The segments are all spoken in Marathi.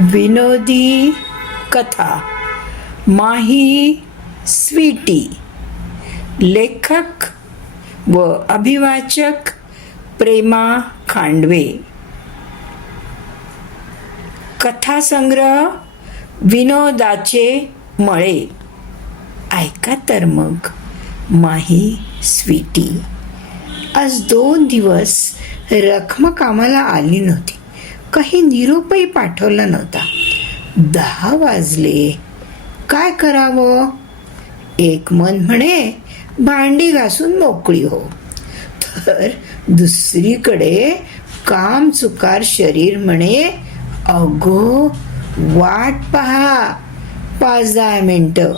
विनोदी कथा माही स्वीटी लेखक व अभिवाचक प्रेमा खांडवे. कथासंग्रह विनोदाचे मळे. ऐका तर मग माही स्वीटी. आज दोन दिवस रखमा कामाला आली नव्हती. काही निरोपही पाठवला नव्हता. दहा वाजले. काय करावं? एक मन म्हणे भांडी घासून मोकळी हो. तर दुसरीकडे काम चुकार शरीर म्हणे अगो वाट पहा. पाच दहा मिनटं.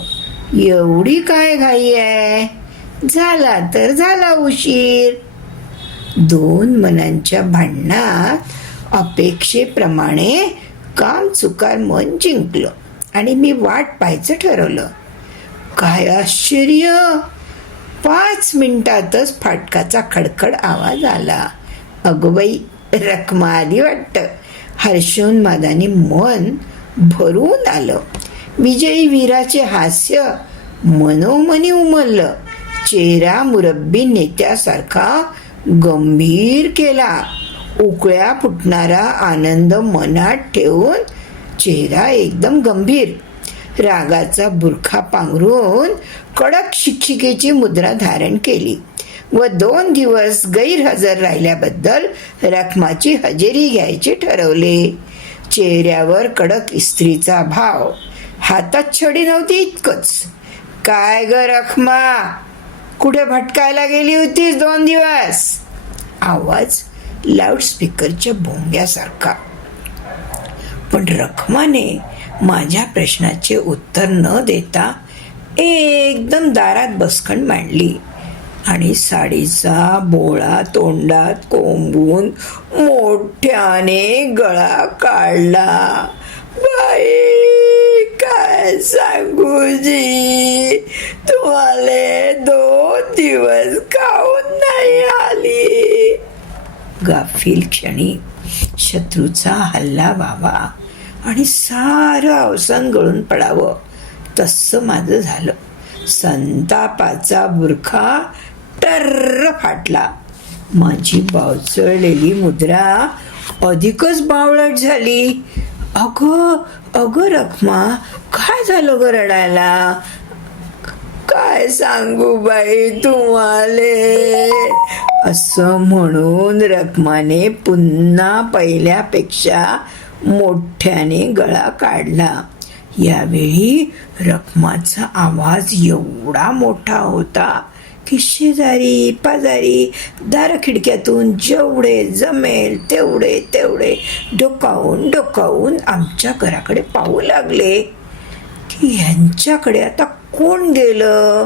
एवढी काय घाई आहे? झाला तर झाला उशीर. दोन मनांच्या भांडणात अपेक्षेप्रमाणे काम चुकार मन जिंकलं. आणि मी वाट पाहायचं ठरवलं. काय आश्चर्य! पाच मिनिटातच फाटकाचा खडखड आवाज आला. अगोबाई रखमा आली वाटतं. हर्षोन्मादाने मन भरून आलं. विजयी वीराचे हास्य मनोमनी उमललं. चेहरा मुरब्बी नेत्यासारखा गंभीर केला. उकळ्या फुटणारा आनंद मनात ठेवून चेहरा एकदम गंभीर. रागाचा बुरखा पांघरून कडक शिक्षिकेची मुद्रा धारण केली व दोन दिवस गैरहजर राहिल्याबद्दल रखमाची हजेरी घ्यायचे ठरवले. चेहऱ्यावर कडक इस्त्रीचा भाव. हातात छडी नव्हती इतकंच. काय ग रखमा? कुठे भटकायला गेली होतीस दोन दिवस? आवाज लाऊडस्पीकरच्या भोंग्यासारखा पण रखमाने माझ्या प्रश्नाचे उत्तर न देता एकदम दारात बसखण मांडली आणि साडीचा बोळा तोंडात कोंबून मोठ्याने गळा काढला. बाई काय सांगूजी? तुम्हाला दोन दिवस खाऊन नाही आली. गाफील क्षणी शत्रूचा हल्ला व्हावा आणि सारं अवसान गळून पडावं. तसं माझं झालं. संतापाचा बुरखा टर्र फाटला. माझी बावचळलेली मुद्रा अधिकच बावळट झाली. अगं अगं रखमा काय झालं ग रडायला? काय सांगू बाई तुम्हाले? असं म्हणून रखमाने पुन्हा पहिल्यापेक्षा मोठ्याने गळा काढला. यावेळी रखमाचा आवाज एवढा मोठा होता की शेजारी पाजारी दार खिडक्यातून जेवढे जमेल तेवढे तेवढे डोकावून डोकावून आमच्या घराकडे पाहू लागले की ह्यांच्याकडे आता कोण गेलं?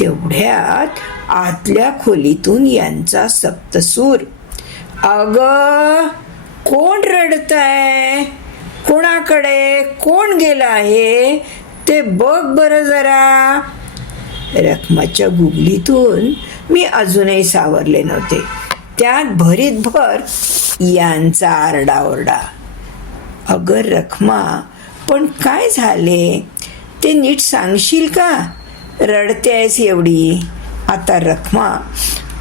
तेवढ्यात आतल्या खोलीतून यांचा सप्तसूर. अग कोण रडताय? कोणाकडे? कोण गेलं आहे? ते बघ बरं जरा. रखमाच्या गुगलीतून मी अजूनही सावरले नव्हते. त्यात भरीत भर यांचा आरडाओरडा. अगर रखमा पण काय झाले? ते नीट सांगशील का? रडते आहेस एवढी. आता रखमा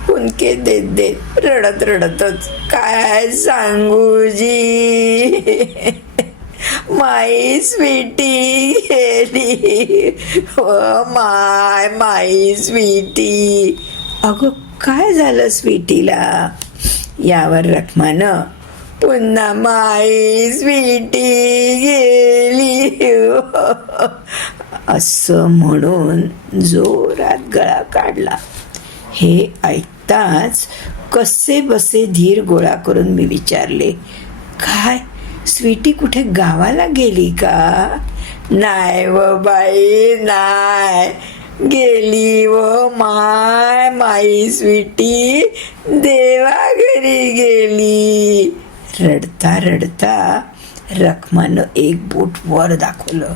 हुंके देत देत रडत रडतच. काय सांगू जी माई स्वीटी गेली. हो माय माई स्वीटी. अगं काय झालं स्वीटीला? यावर रखमानं पुन्हा माई स्वीटी गेली. असं म्हणून जोरात गळा काढला. हे ऐकताच कसे बसे धीर गोळा करून मी विचारले काय स्वीटी कुठे गावाला गेली का? नाही व बाई नाय गेली व माय माई स्वीटी देवा घरी गेली. रडता रडता रखमानं एक बोट वर दाखवलं.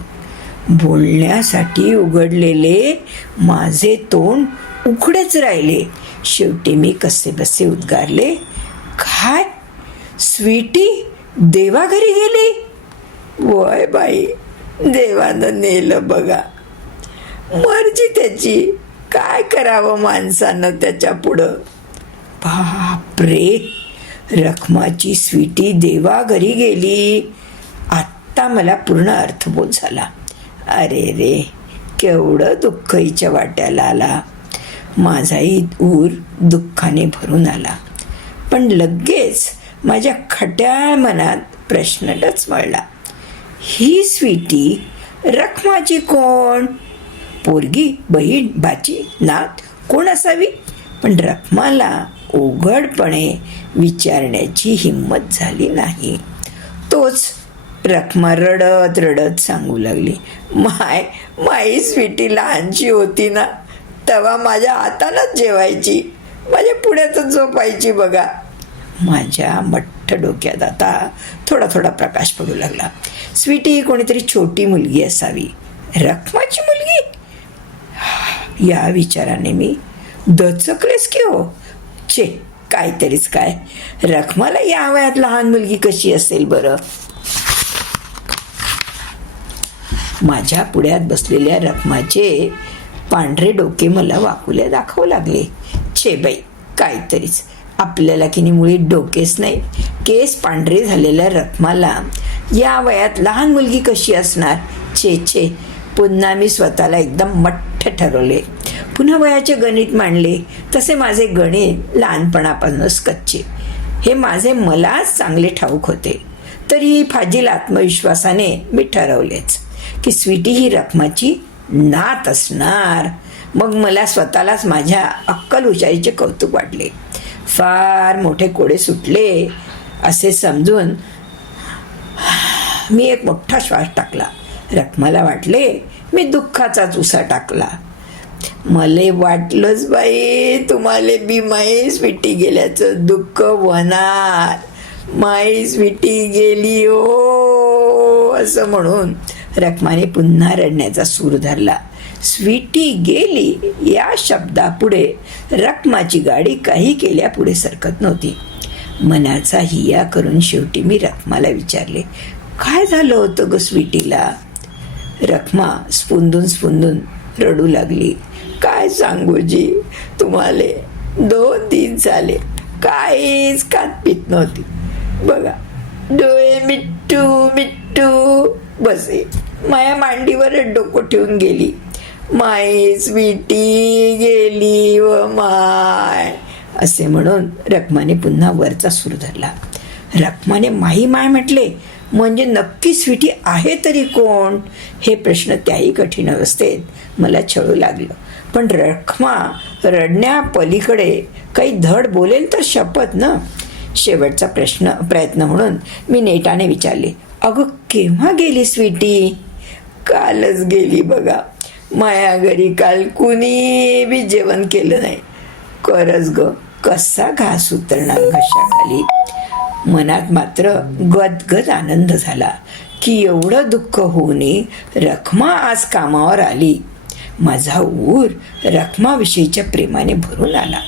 बोलण्यासाठी उघडलेले माझे तोंड उघडच राहिले. शेवटी मी कसे बसे उद्गारले काय? स्वीटी देवा घरी गेली? वय बाई देवानं नेलं बघा. मर्जी त्याची. काय करावं माणसानं त्याच्या पुढं? बापरे रखमाची स्वीटी देवा घरी गेली. आत्ता मला पूर्ण अर्थबोध झाला. अरे रे केवढं दुःख हिच्या वाट्याला आला. माझाही ऊर दुःखाने भरून आला. पण लगेच माझ्या खट्याळ मनात प्रश्न डचमळला ही स्वीटी रखमाची कोण? पोरगी बहीण बाची नात कोण असावी? पण रखमाला उघडपणे विचारण्याची हिंमत झाली नाही. तोच रखमा रडत रडत सांगू लागली माय माई स्वीटी लहानशी होती ना तेव्हा माझ्या हातानच जेवायची माझ्या पुण्यातच झोपायची बघा. माझ्या मठ्ठ डोक्यात आता थोडा थोडा प्रकाश पडू लागला. स्वीटी ही कोणीतरी छोटी मुलगी असावी. रखमाची मुलगी? या विचाराने मी दचकलेस की हो. चे काहीतरीच काय. रखमाला या वयात लहान मुलगी कशी असेल बरं? माझ्या पुढ्यात बसलेल्या रकमाचे पांढरे डोके मला वाकुल्या दाखवू लागले. छे बाई काहीतरीच. आपल्याला किनी मुळी डोकेच नाही. केस पांढरे झालेल्या रकमाला या वयात लहान मुलगी कशी असणार? छे छे. पुन्हा मी स्वतःला एकदम मठ्ठ ठरवले. पुन्हा वयाचे गणित मांडले. तसे माझे गणित लहानपणापासूनच कच्चे. हे माझे मलाच चांगले ठाऊक होते. तरी फाजील आत्मविश्वासाने मी ठरवलेच. की स्वीटी ही रकमाची नात असणार. मग मला स्वतःलाच माझ्या अक्कल हुशारीचे कौतुक वाटले. फार मोठे कोडे सुटले असे समजून मी एक मोठा श्वास टाकला. रकमाला वाटले मी दुःखाचाच उसा टाकला. मले वाटलंच बाई तुम्हाला बी माई स्वीटी गेल्याचं दुःख होणार. माई स्वीटी गेली हो असं म्हणून रखमाने पुन्हा रडण्याचा सूर धरला. स्वीटी गेली या शब्दापुढे. रकमाची गाडी काही केल्यापुढे सरकत नव्हती. मनाचा हिया करून शेवटी मी रखमाला विचारले काय झालं होतं ग स्वीटीला? रखमा स्पुंदून स्पुंदून रडू लागली. काय सांगू जी तुम्हाला दोन दिन झाले काहीच कात पित नव्हती. बघा डोळे मिट्टू मिट्टू. बसे. माया मांडीवर डोकं ठेवून गेली. माय स्वीटी गेली व माय. असे म्हणून रखमाने पुन्हा वरचा सूर धरला. रखमाने माही माय म्हटले. म्हणजे नक्की स्वीटी आहे तरी कोण? हे प्रश्न त्याही कठीण अवस्थेत मला छळू लागलं. पण रखमा रडण्यापलीकडे काही धड बोलेल तर शपथ ना? शेवटचा प्रश्न प्रयत्न म्हणून मी नेटाने विचारले अगं केव्हा गेली स्वीटी? कालच गेली बघा. माया घरी काल कुणी बी जेवण केलं नाही. करच ग कसा घास उतरणार घशाखाली? मनात मात्र गदगद आनंद झाला की एवढं दुःख होऊनही रखमा आज कामावर आली. माझा ऊर रखमाविषयीच्या प्रेमाने भरून आला.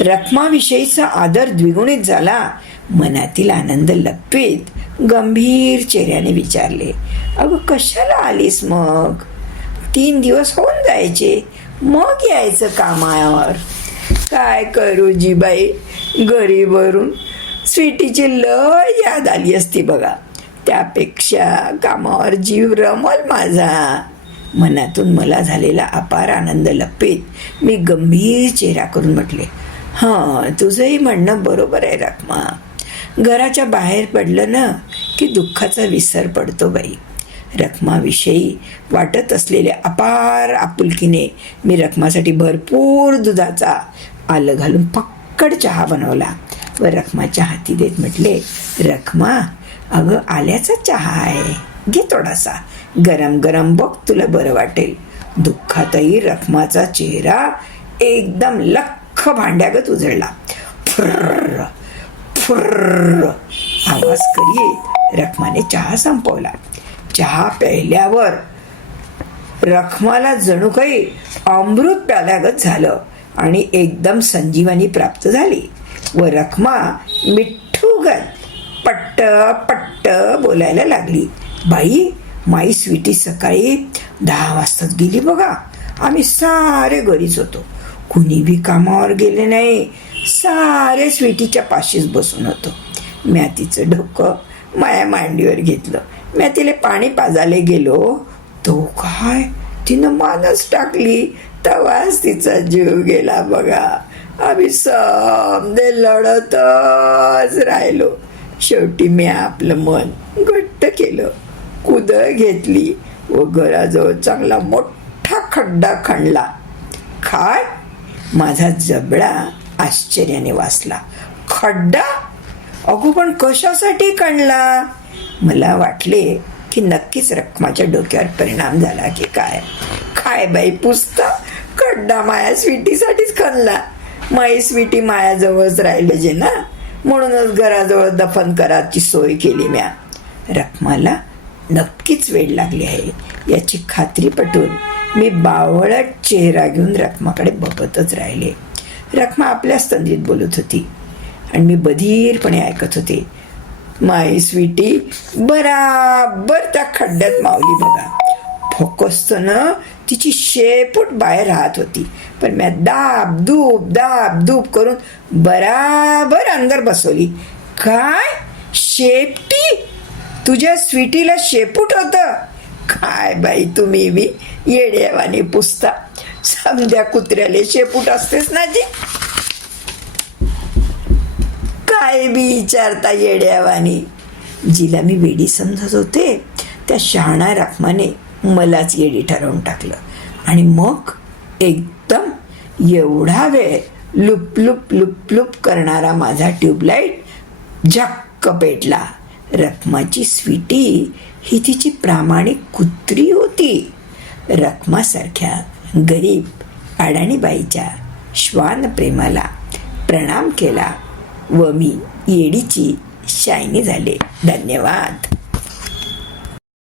रखमाविषयीचा आदर द्विगुणित झाला. मनातील आनंद लपवीत गंभीर चेहऱ्याने विचारले अगं कशाला आलीस मग? तीन दिवस होऊन जायचे. मग यायचं कामावर. काय करू जीबाई घरीवरून गरीबवरून स्वीटीची लय याद आली असती बघा. त्यापेक्षा कामावर जीव रमल माझा. मनातून मला झालेला अपार आनंद लपेत मी गंभीर चेहरा करून म्हटले हां तुझंही म्हणणं बरोबर आहे रखमा. घराच्या बाहेर पडलं ना की दुःखाचा विसर पडतो बाई. रखमाविषयी वाटत असलेल्या अपार आपुलकीने मी रखमासाठी भरपूर दुधाचा आलं घालून पक्कड चहा बनवला व रखमाच्या हाती देत म्हटले रखमा अगं आल्याचा चहा आहे. घे थोडासा. गरम गरम बघ तुला बरं वाटेल. दुःखातही रखमाचा चेहरा एकदम अख्ख भांड्यागत उजळला. फुर्र फुर्र. आवाज करीत रखमाने चहा संपवला. चहा प्यायल्यावर रखमाला जणू काही अमृत प्याल्यागत झालं आणि एकदम संजीवनी प्राप्त झाली. व रखमा मिठ्ठूगत पट्ट पट्ट बोलायला लागली. बाई माई स्वीटी सकाळी दहा वाजताच गेली बघा. आम्ही सारे घरीच होतो. कुणी बी कामावर गेले नाही. सारे स्वीटीच्या पाशीच बसून होतो. म्या तिचं डोकं माया मांडीवर घेतलं. म्या तिला पाणी पाजायला गेलो. तो काय? तिनं मानच टाकली. तवाच तिचा जीव गेला बघा. आम्ही समदे लढतच राहिलो. शेवटी मी आपलं मन घट्ट केलं. कुद घेतली व घराजवळ चांगला मोठा खड्डा खणला. खाय माझा जबडा आश्चर्याने वाचला. खड्डा? अगो पण कशासाठी काढला? मला वाटले की नक्कीच रक्माच्या डोक्यावर परिणाम झाला की काय? काय बाई पुसता? खड्डा माया स्वीटीसाठीच खणला. माई स्वीटी मायाजवळच राहिले जे ना? म्हणूनच घराजवळ दफन कराची सोय केली म्या. रखमाला नक्कीच वेळ लागली आहे. याची खात्री पटून मी बावळट चेहरा घेऊन रखमाकडे बघतच राहिले. रखमा आपल्या तंद्रीत बोलत होती आणि मी बधीरपणे ऐकत होते. माई स्वीटी बराबर त्या खड्ड्यात मावली बघा. फकस्तनं तिची शेपूट बाहेर राहत होती. पण मी दाब दूब दाब धूप करून बराबर अंदर बसवली. काय? शेपटी? तुझ्या स्वीटीला शेपूट होतं? काय बाई तुम्ही बी येड्यावानी पुसता. समध्या कुत्र्याले शेपूट असतेच ना जी. काय बी विचारता येड्यावानी. जिला मी वेडी समजत होते त्या शहाणा रखमाने मलाच येडी ठरवून टाकलं. आणि मग एकदम एवढा वेळ लुप लुप लुप लुप करणारा माझा ट्यूबलाईट झक्क पेटला. रखमाची स्वीटी ही तिची प्रामाणिक कुत्री होती. रखमासारख्या गरीब अडाणीबाईच्या श्वान प्रेमाला प्रणाम केला व मी येडीची शायनी झाले. धन्यवाद.